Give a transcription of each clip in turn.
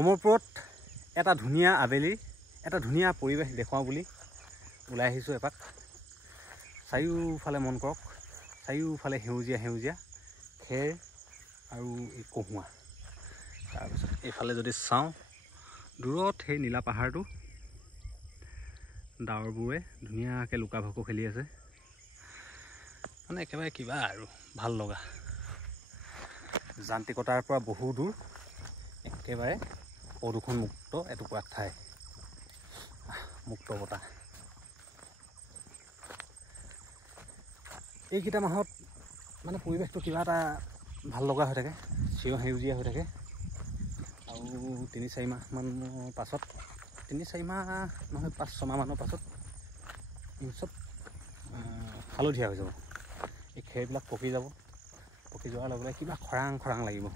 অমৰপুৰত এটা ধুনীয়া আবেলি এটা ধুনীয়া পৰিৱেশ দেখুৱাওঁ বুলি ওলাই আহিছোঁ এপাক। চাৰিওফালে মন কৰক, চাৰিওফালে সেউজীয়া সেউজীয়া খেৰ আৰু এই কহুৱা। তাৰপিছত এইফালে যদি চাওঁ দূৰত সেই নীলা পাহাৰটো, ডাৱৰবোৰে ধুনীয়াকৈ লুকা ভাকু খেলি আছে। মানে একেবাৰে কিবা আৰু ভাল লগা, যান্ত্ৰিকতাৰ পৰা বহু দূৰ, একেবাৰে প্ৰদূষণমুক্ত এটুকুৰা ঠাই, মুক্ত বতাহ। এইকেইটা মাহত মানে পৰিৱেশটো কিবা এটা ভাল লগা হৈ থাকে, চিৰ সেউজীয়া হৈ থাকে। আৰু ৩-৪ মাহমানৰ পাছত, ৩-৪ মাহ নহয় ৫-৬ মাহমানৰ পাছত এই চব হালধীয়া হৈ যাব। এই খেৰবিলাক পকি যাব, পকি যোৱাৰ লগে লগে কিবা খৰাং খৰাং লাগিব।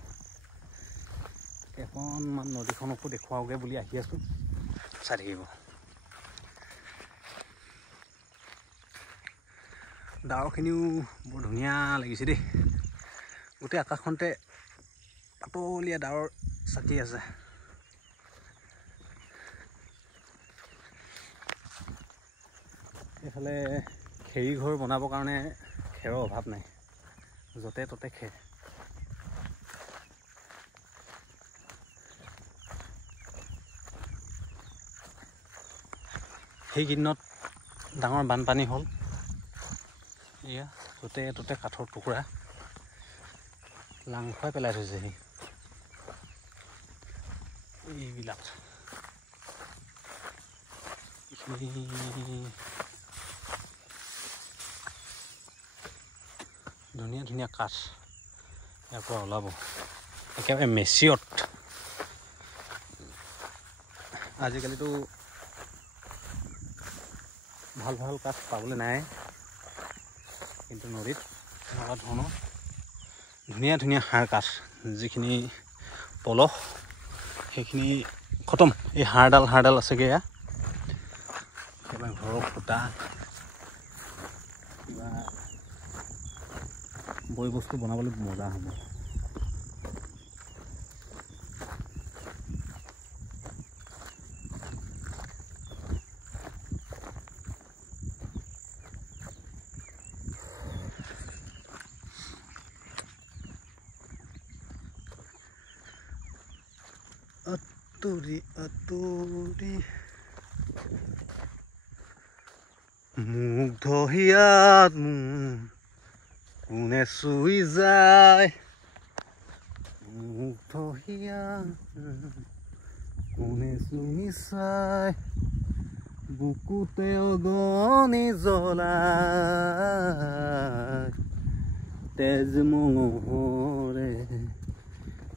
অকণমান নদীখনকো দেখুৱাওঁগৈ বুলি আহি আছোঁ, চাই থাকিব। ডাৱৰখিনিও বৰ ধুনীয়া লাগিছে দেই, গোটেই আকাশখনতে পাতলীয়া ডাৱৰ চাটি আছে। এইফালে খেৰী ঘৰ বনাবৰ কাৰণে খেৰৰ অভাৱ নাই, য'তে ত'তে খেৰ। সেইকেইদিনত ডাঙৰ বানপানী হ'ল, এয়া য'তে ত'তে কাঠৰ টুকুৰা লাংখুৱাই পেলাই থৈছেহি। এইবিলাক ধুনীয়া ধুনীয়া কাঠ ইয়াৰ পৰা ওলাব একেবাৰে মেচিয়ত। আজিকালিতো ভাল ভাল কাঠ পাবলৈ নাই, কিন্তু নদীত এনেকুৱা ধৰণৰ ধুনীয়া ধুনীয়া হাড় কাঠ, যিখিনি পলস সেইখিনি খতম। এই হাড়ডাল আছেগৈ, এয়া একেবাৰে ঘৰৰ খুটা, কিবা বয় বস্তু বনাবলৈ মজা হ'ব। আতুৰি আতুৰি মুগ্ধ হিয়াত কোনে চুই যায়, মুগ্ধ হিয়াত কোনে চুই চায়, বুকুতে অগনি জ্বলায়, তেজ মঙহৰে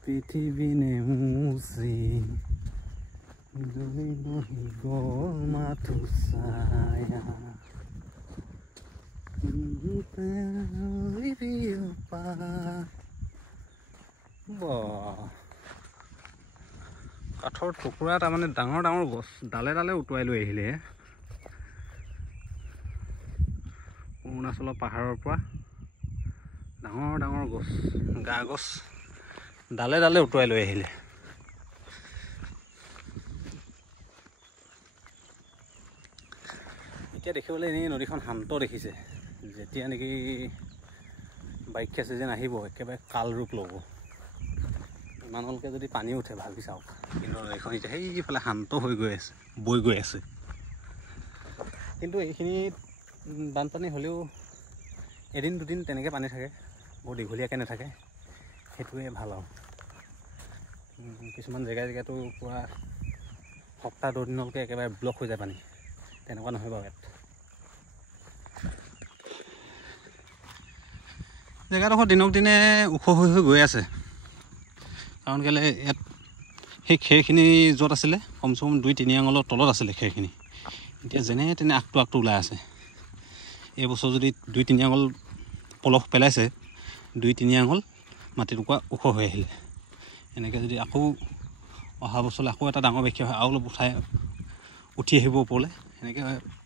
পৃথিৱী নেমুচি জ্বলি বহি গল মাথো ছায়া। কাঠৰ টুকুৰা তাৰমানে ডাঙৰ ডাঙৰ গছ ডালে ডালে উটুৱাই লৈ আহিলে। অৰুণাচলৰ পাহাৰৰ পৰা ডাঙৰ ডাঙৰ গছ, গা গছ ডালে ডালে উটুৱাই লৈ আহিলে। এতিয়া দেখিবলৈ এনেই নদীখন শান্ত দেখিছে, যেতিয়া নেকি বাৰিষা ছিজন আহিব একেবাৰে কাল ৰূপ ল'ব। ইমানলৈকে যদি পানী উঠে ভাবি চাওক, কিন্তু নদীখন এতিয়া সেইফালে শান্ত হৈ গৈ আছে, বৈ গৈ আছে। কিন্তু এইখিনিত বানপানী হ'লেও এদিন দুদিন তেনেকৈ পানী থাকে, বৰ দীঘলীয়াকৈ নাথাকে, সেইটোৱে ভাল আৰু। কিছুমান জেগাতো পূৰা সপ্তাহ 2 দিনলৈকে একেবাৰে ব্লক হৈ যায় পানী, তেনেকুৱা নহয় বাৰু। ইয়াত জেগাডোখৰ দিনক দিনে ওখ হৈ হৈ গৈ আছে, কাৰণ কেলৈ ইয়াত সেই খেৰখিনি য'ত আছিলে কমচে কম 2-3 আঙুলৰ তলত আছিলে খেৰখিনি, এতিয়া যেনে তেনে আগটো ওলাই আছে। এইবছৰ যদি 2-3 আঙুল পলস পেলাইছে, 2-3 আঙুল মাটি টুকুৰা ওখ হৈ আহিলে। এনেকৈ যদি আকৌ অহা বছৰলৈ আকৌ এটা ডাঙৰ বাৰিষা হয়, আৰু অলপ উঠি আহিব ওপৰলৈ, এনেকৈ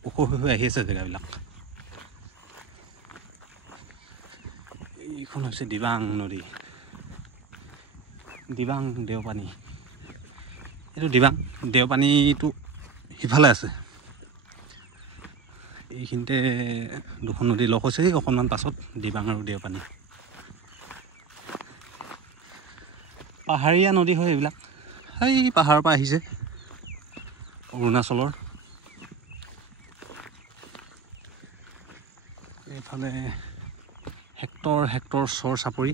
ওখ হৈ আহি আছে জেগাবিলাক। এইখন হৈছে দিবাং নদী, দিবাং দেওপানী। এইটো দিবাং দেওপানীটো সিফালে আছে এইখিনিতে দুখন নদী লগ হৈছে অকণমান পাছত দিবাং আৰু দেওপানী পাহাৰীয়া নদী হয় এইবিলাক সেই পাহাৰৰ পৰা আহিছে অৰুণাচলৰ এইফালে হেক্টৰ চৰ চাপৰি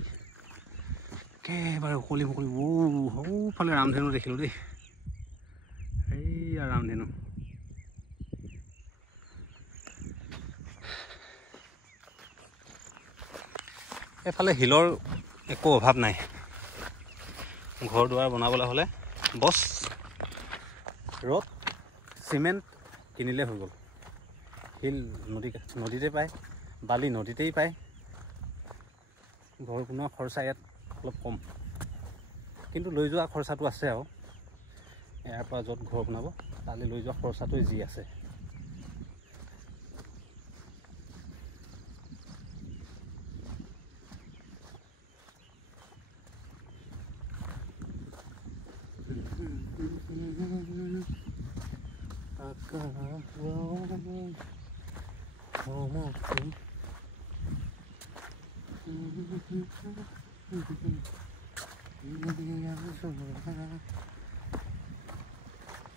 একেবাৰে উকলি মুকলি সৌফালে ৰামধেনু দেখিলোঁ দেই এইয়া ৰামধেনু এইফালে শিলৰ একো অভাৱ নাই ঘৰ দুৱাৰ বনাবলৈ হ'লে বছ ৰদ চিমেণ্ট কিনিলে হৈ গ'ল শিল নদীতে পায় বালি নদীতেই পায় ঘৰ বনোৱা খৰচা ইয়াত অলপ কম কিন্তু লৈ যোৱা খৰচাটো আছে আৰু ইয়াৰ পৰা য'ত ঘৰ বনাব তালৈ লৈ যোৱা খৰচাটোৱে যি আছে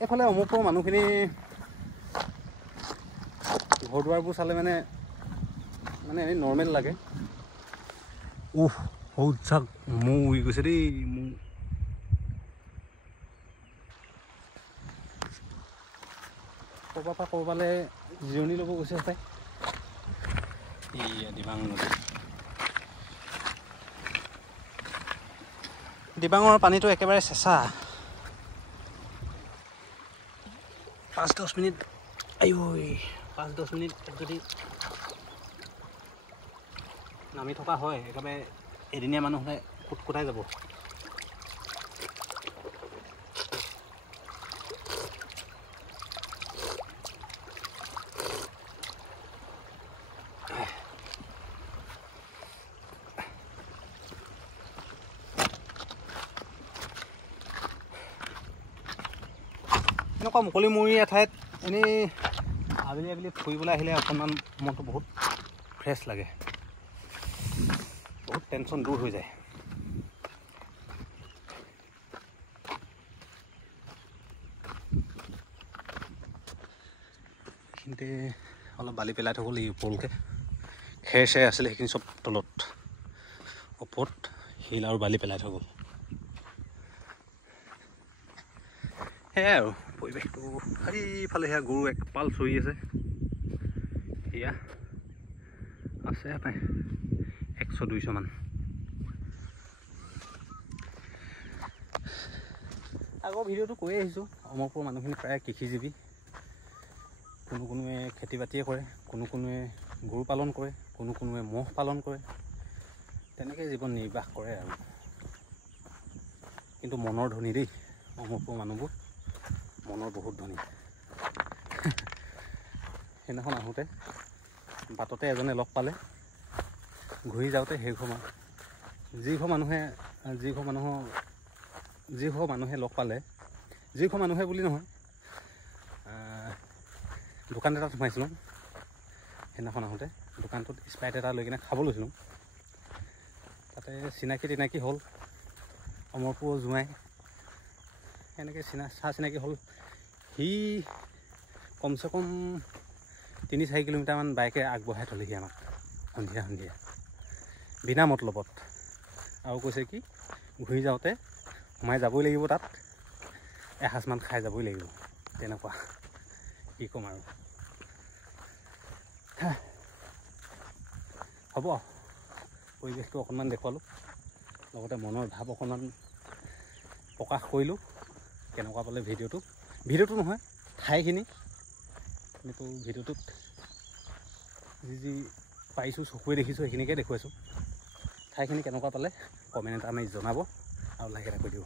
এইফালে অমুকৰ মানুহখিনি ঘৰ দুৱাৰবোৰ চালে মানে এনেই নৰ্মেল লাগে সৌজাক মৌ উৰি গৈছে দেই মৌ ক'ৰবাৰ পৰা ক'ৰবালৈ জিৰণি ল'ব গৈছে হপায় এইয়া দিবাং নদী দিবাঙৰ পানীটো একেবাৰে চেঁচা 5-10 মিনিট 5-10 মিনিট যদি নামি থকা হয় একেবাৰে এদিনীয়া মানুহ হ'লে কুটকুটাই যাব এনেকুৱা মুকলিমূৰীয়া ঠাইত এনেই আবেলি ফুৰিবলৈ আহিলে অকণমান মনটো বহুত ফ্ৰেছ লাগে বহুত টেনশ্যন দূৰ হৈ যায় এইখিনিতে অলপ বালি পেলাই থ'ব লাগিব ওপৰলৈকে খেৰ চেৰ আছিলে সেইখিনি চব তলত ওপৰত শিল আৰু বালি পেলাই থৈ গ'ল সেয়াই আৰু পৰিৱেশটো চাৰিওফালে সেয়া গৰু একপাল চৰি আছে সেয়া আছে প্ৰায় 100-200 মান আগৰ ভিডিঅ'টো কৈ আহিছোঁ অমৰপুৰৰ মানুহখিনি প্ৰায় কৃষিজীৱী কোনোৱে খেতি বাতিয়ে কৰে কোনোৱে গৰু পালন কৰে কোনোৱে ম'হ পালন কৰে তেনেকৈ জীৱন নিৰ্বাহ কৰে আৰু কিন্তু মনৰ ধনী দেই অমৰপুৰৰ মানুহবোৰ মনৰ বহুত ধনী সেইদিনাখন আহোঁতে বাটতে এজনে লগ পালে ঘূৰি যাওঁতে যিঘৰ মানুহে লগ পালে যিঘৰ মানুহে বুলি নহয় দোকান এটাত সোমাইছিলোঁ সেইদিনাখন আহোঁতে দোকানটোত স্প্ৰাইট এটা লৈ কিনে খাব লৈছিলোঁ তাতে চিনাকি হ'ল অমৰপুৰৰ জোঁৱাই এনেকৈ চিনাকি হ'ল সি কমচে কম 3-4 কিলোমিটাৰমান বাইকে আগবঢ়াই থ'লেহি আমাক সন্ধিয়া বিনা মতলবত আৰু কৈছে কি ঘূৰি যাওঁতে সোমাই যাবই লাগিব তাত এসাঁজমান খাই যাবই লাগিব তেনেকুৱা কি ক'ম আৰু হ'ব পৰিৱেশটো অকণমান দেখুৱালোঁ লগতে মনৰ ভাৱ অকণমান প্ৰকাশ কৰিলোঁ কেনেকুৱা পালে ভিডিঅ'টো নহয় ঠাইখিনি কিন্তু ভিডিঅ'টোত যি পাইছোঁ চকুৱে দেখিছোঁ সেইখিনিকে দেখুৱাইছোঁ ঠাইখিনি কেনেকুৱা পালে কমেণ্ট এটা আমি জনাব আৰু লাইক এটা কৰি দিব